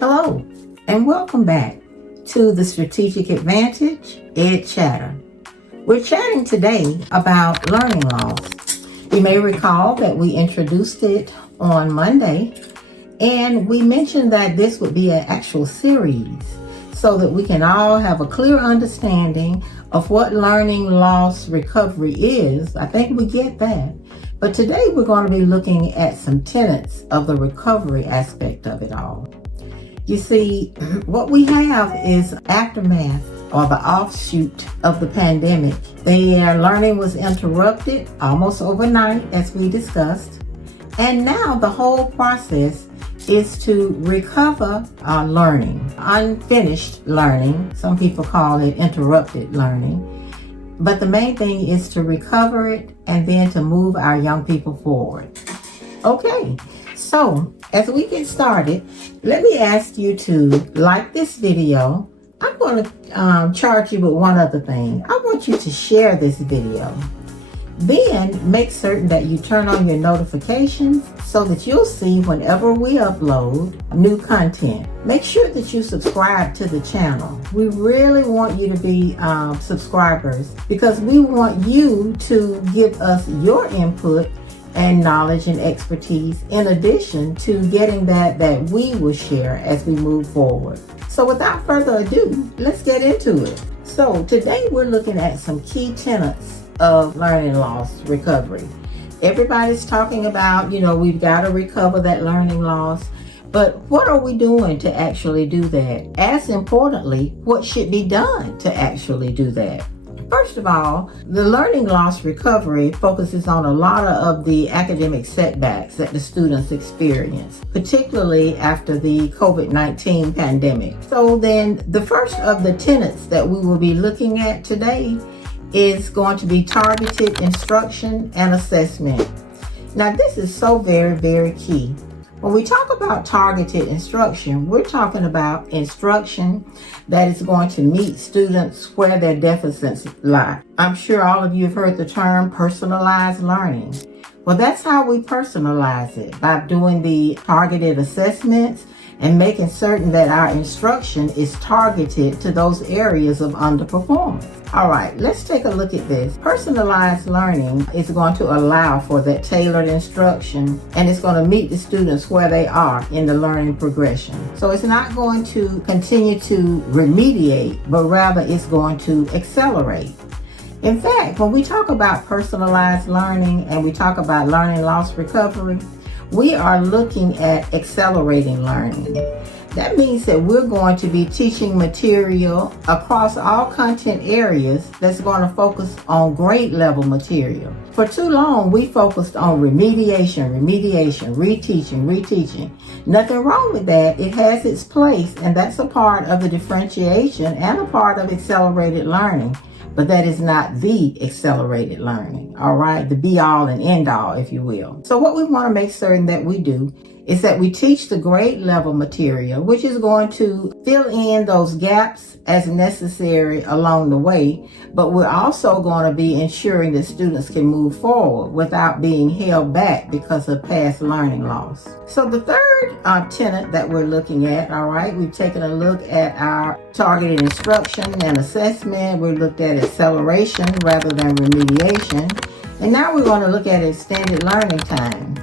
Hello, and welcome back to the Strategic Advantage EdChatter. We're chatting today about learning loss. You may recall that we introduced it on Monday, and we mentioned that this would be an actual series so that we can all have a clear understanding of what learning loss recovery is. I think we get that. But today we're going to be looking at some tenets of the recovery aspect of it all. You see, what we have is aftermath or the offshoot of the pandemic. Their learning was interrupted almost overnight, as we discussed. And now the whole process is to recover learning, unfinished learning. Some people call it interrupted learning. But the main thing is to recover it and then to move our young people forward. Okay, so as we get started, let me ask you to like this video. I'm going to charge you with one other thing. I want you to share this video. Then make certain that you turn on your notifications so that you'll see whenever we upload new content. Make sure that you subscribe to the channel. We really want you to be subscribers because we want you to give us your input and knowledge and expertise in addition to getting that we will share as we move forward. So without further ado, let's get into it. So today we're looking at some key tenets of learning loss recovery. Everybody's talking about, we've got to recover that learning loss, but what are we doing to actually do that? As importantly, what should be done to actually do that? First of all, the learning loss recovery focuses on a lot of the academic setbacks that the students experience, particularly after the COVID-19 pandemic. So then the first of the tenets that we will be looking at today is going to be targeted instruction and assessment. Now this is so very, very key. When we talk about targeted instruction, we're talking about instruction that is going to meet students where their deficits lie. I'm sure all of you have heard the term personalized learning. Well, that's how we personalize it, by doing the targeted assessments and making certain that our instruction is targeted to those areas of underperformance. All right, let's take a look at this. Personalized learning is going to allow for that tailored instruction, and it's going to meet the students where they are in the learning progression. So it's not going to continue to remediate, but rather it's going to accelerate. In fact, when we talk about personalized learning and we talk about learning loss recovery, we are looking at accelerating learning. That means that we're going to be teaching material across all content areas that's going to focus on grade level material. For too long, we focused on remediation, reteaching. Nothing wrong with that. It has its place, and that's a part of the differentiation and a part of accelerated learning. But that is not the accelerated learning, all right? The be all and end all, if you will. So what we want to make certain that we do is that we teach the grade level material, which is going to fill in those gaps as necessary along the way. But we're also going to be ensuring that students can move forward without being held back because of past learning loss. So the third tenet that we're looking at, all right, we've taken a look at our targeted instruction and assessment. We looked at acceleration rather than remediation. And now we're going to look at extended learning time.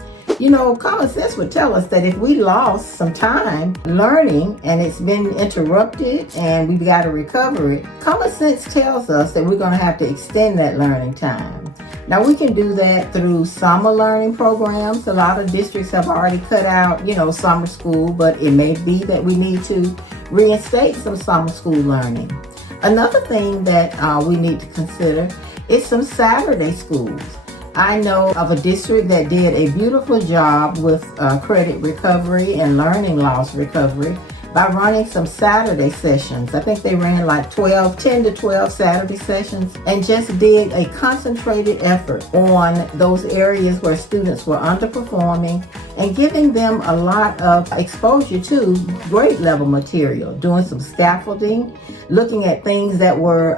Common sense would tell us that if we lost some time learning and it's been interrupted and we've got to recover it, common sense tells us that we're going to have to extend that learning time. Now we can do that through summer learning programs. A lot of districts have already cut out, summer school, but it may be that we need to reinstate some summer school learning. Another thing that we need to consider is some Saturday schools. I know of a district that did a beautiful job with credit recovery and learning loss recovery by running some Saturday sessions. I think they ran like 10 to 12 Saturday sessions and just did a concentrated effort on those areas where students were underperforming and giving them a lot of exposure to grade level material, doing some scaffolding, looking at things that were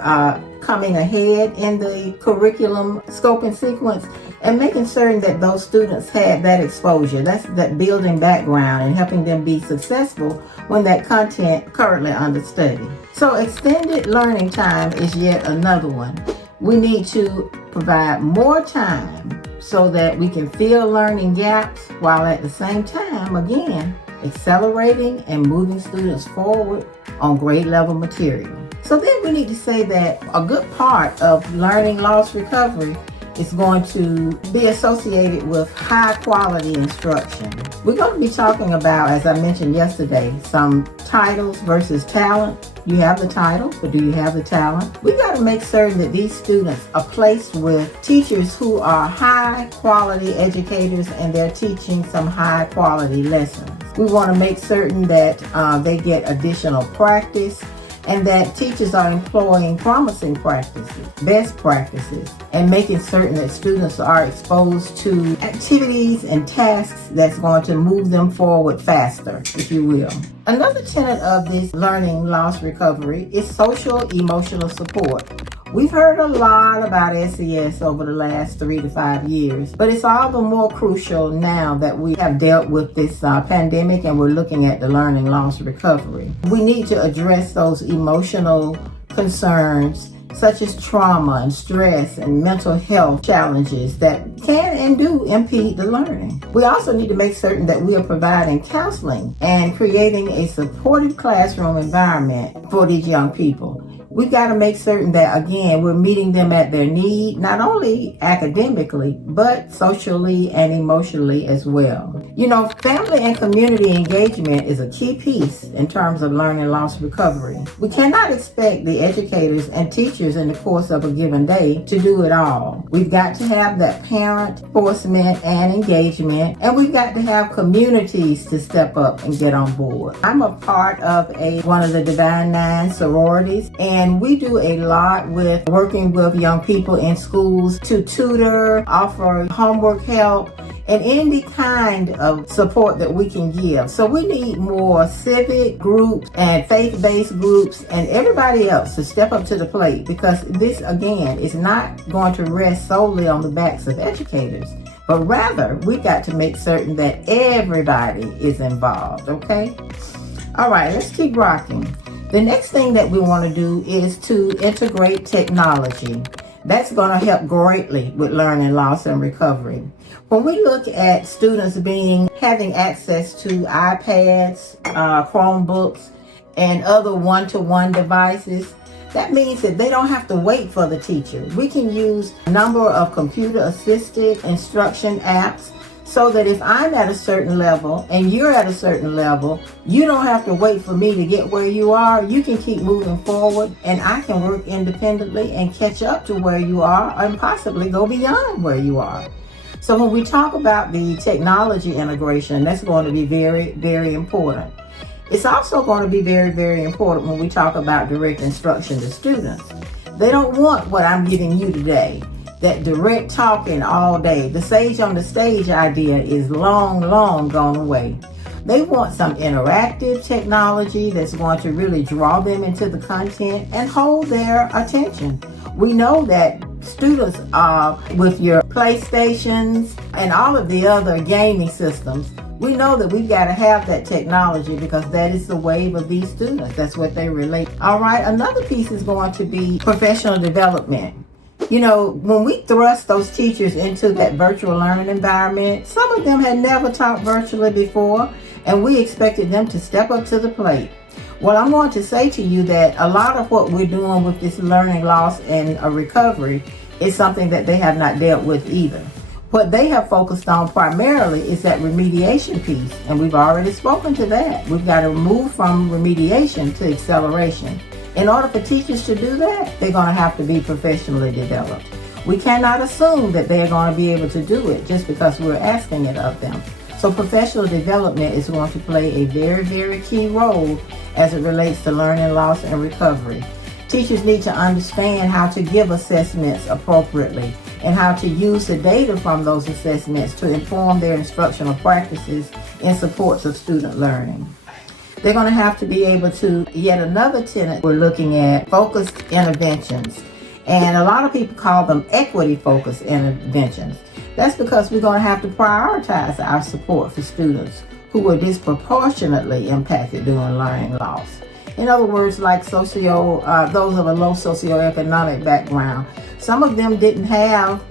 coming ahead in the curriculum scope and sequence, and making certain that those students had that exposure. That's that building background and helping them be successful when that content currently under study. So extended learning time is yet another one. We need to provide more time so that we can fill learning gaps while at the same time, again, accelerating and moving students forward on grade level material. So then we need to say that a good part of learning loss recovery is going to be associated with high quality instruction. We're going to be talking about, as I mentioned yesterday, some titles versus talent. You have the title, but do you have the talent? We got to make certain that these students are placed with teachers who are high quality educators and they're teaching some high quality lessons. We want to make certain that they get additional practice and that teachers are employing promising practices, best practices, and making certain that students are exposed to activities and tasks that's going to move them forward faster, if you will. Another tenet of this learning loss recovery is social emotional support. We've heard a lot about SES over the last 3 to 5 years, but it's all the more crucial now that we have dealt with this pandemic and we're looking at the learning loss recovery. We need to address those emotional concerns such as trauma and stress and mental health challenges that can and do impede the learning. We also need to make certain that we are providing counseling and creating a supportive classroom environment for these young people. We've got to make certain that, again, we're meeting them at their need, not only academically, but socially and emotionally as well. You know, family and community engagement is a key piece in terms of learning loss recovery. We cannot expect the educators and teachers in the course of a given day to do it all. We've got to have that parent enforcement and engagement, and we've got to have communities to step up and get on board. I'm a part of one of the Divine Nine sororities, and we do a lot with working with young people in schools to tutor, offer homework help, and any kind of support that we can give. So we need more civic groups and faith-based groups and everybody else to step up to the plate, because this, again, is not going to rest solely on the backs of educators, but rather we've got to make certain that everybody is involved, okay? All right, let's keep rocking. The next thing that we want to do is to integrate technology. That's going to help greatly with learning loss and recovery. When we look at students having access to iPads, Chromebooks, and other one-to-one devices, that means that they don't have to wait for the teacher. We can use a number of computer-assisted instruction apps so that if I'm at a certain level and you're at a certain level, you don't have to wait for me to get where you are. You can keep moving forward and I can work independently and catch up to where you are and possibly go beyond where you are. So when we talk about the technology integration, that's going to be very, very important. It's also going to be very, very important when we talk about direct instruction to students. They don't want what I'm giving you today, that direct talking all day. The sage on the stage idea is long, long gone away. They want some interactive technology that's going to really draw them into the content and hold their attention. We know that students are with your PlayStations and all of the other gaming systems. We know that we've got to have that technology because that is the wave of these students. That's what they relate. All right, another piece is going to be professional development. You know, when we thrust those teachers into that virtual learning environment, some of them had never taught virtually before, and we expected them to step up to the plate. Well, I'm going to say to you that a lot of what we're doing with this learning loss and recovery is something that they have not dealt with either. What they have focused on primarily is that remediation piece, and we've already spoken to that. We've got to move from remediation to acceleration. In order for teachers to do that, they're going to have to be professionally developed. We cannot assume that they're going to be able to do it just because we're asking it of them. So professional development is going to play a very, very key role as it relates to learning loss and recovery. Teachers need to understand how to give assessments appropriately and how to use the data from those assessments to inform their instructional practices in support of student learning. They're going to have to be able to, yet another tenet we're looking at, focused interventions. And a lot of people call them equity-focused interventions. That's because we're going to have to prioritize our support for students who were disproportionately impacted during learning loss. In other words, like those of a low socioeconomic background. Some of them didn't have,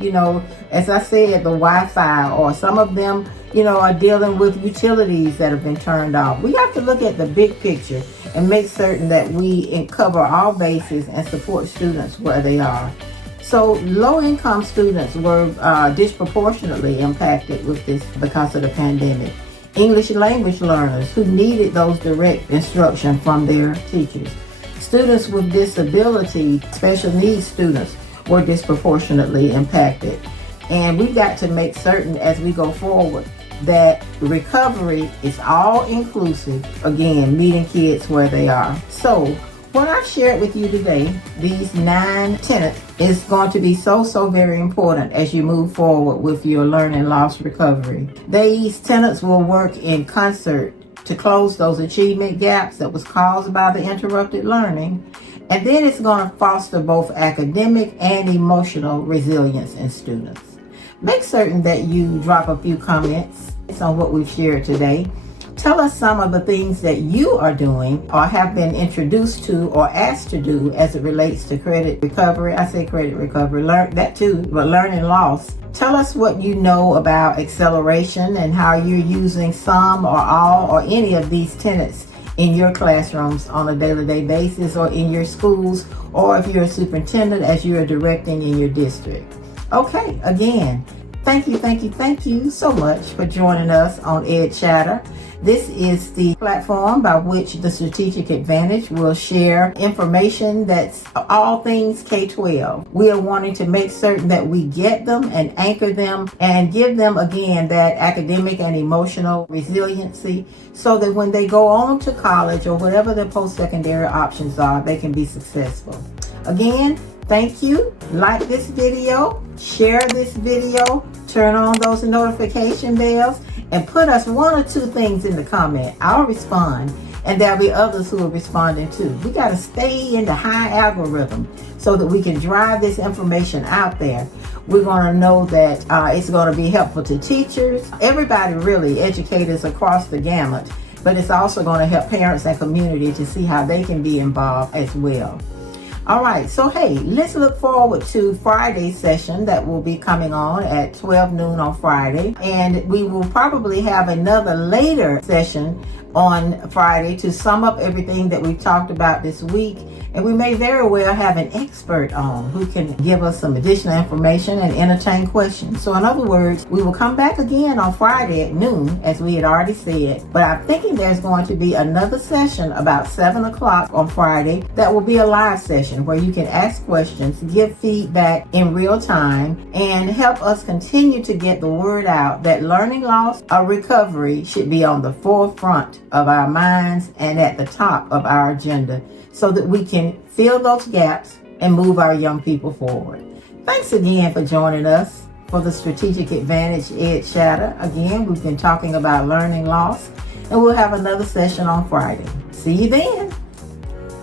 as I said, the Wi-Fi, or some of them, are dealing with utilities that have been turned off. We have to look at the big picture and make certain that we cover all bases and support students where they are. So low-income students were disproportionately impacted with this because of the pandemic. English language learners who needed those direct instruction from their teachers. Students with disability, special needs students, were disproportionately impacted. And we've got to make certain as we go forward that recovery is all inclusive, again, meeting kids where they are. So what I've shared with you today, these 9 tenets, is going to be so very important as you move forward with your learning loss recovery. These tenets will work in concert to close those achievement gaps that was caused by the interrupted learning. And then it's going to foster both academic and emotional resilience in students. Make certain that you drop a few comments on what we've shared today. Tell us some of the things that you are doing or have been introduced to or asked to do as it relates to credit recovery. I say credit recovery, learn that too, but learning loss. Tell us what you know about acceleration and how you're using some or all or any of these tenets in your classrooms on a day-to-day basis, or in your schools, or if you're a superintendent as you're directing in your district. Okay, again, thank you so much for joining us on EdChatter. This is the platform by which the Strategic Advantage will share information that's all things K-12. We are wanting to make certain that we get them and anchor them and give them, again, that academic and emotional resiliency so that when they go on to college or whatever their post-secondary options are, they can be successful. Again, thank you. Like this video, share this video, turn on those notification bells, and put us 1 or 2 things in the comment. I'll respond, and there'll be others who are responding too. We got to stay in the high algorithm so that we can drive this information out there. We're going to know that it's going to be helpful to teachers, everybody really, educators across the gamut, but it's also going to help parents and community to see how they can be involved as well. All right, so hey, let's look forward to Friday's session that will be coming on at 12 noon on Friday. And we will probably have another later session on Friday to sum up everything that we've talked about this week. And we may very well have an expert on who can give us some additional information and entertain questions. So in other words, we will come back again on Friday at noon, as we had already said. But I'm thinking there's going to be another session about 7 o'clock on Friday that will be a live session where you can ask questions, give feedback in real time, and help us continue to get the word out that learning loss or recovery should be on the forefront of our minds and at the top of our agenda, so that we can fill those gaps and move our young people forward. Thanks again for joining us for the Strategic Advantage EdChatter. Again, we've been talking about learning loss, and we'll have another session on Friday. See you then.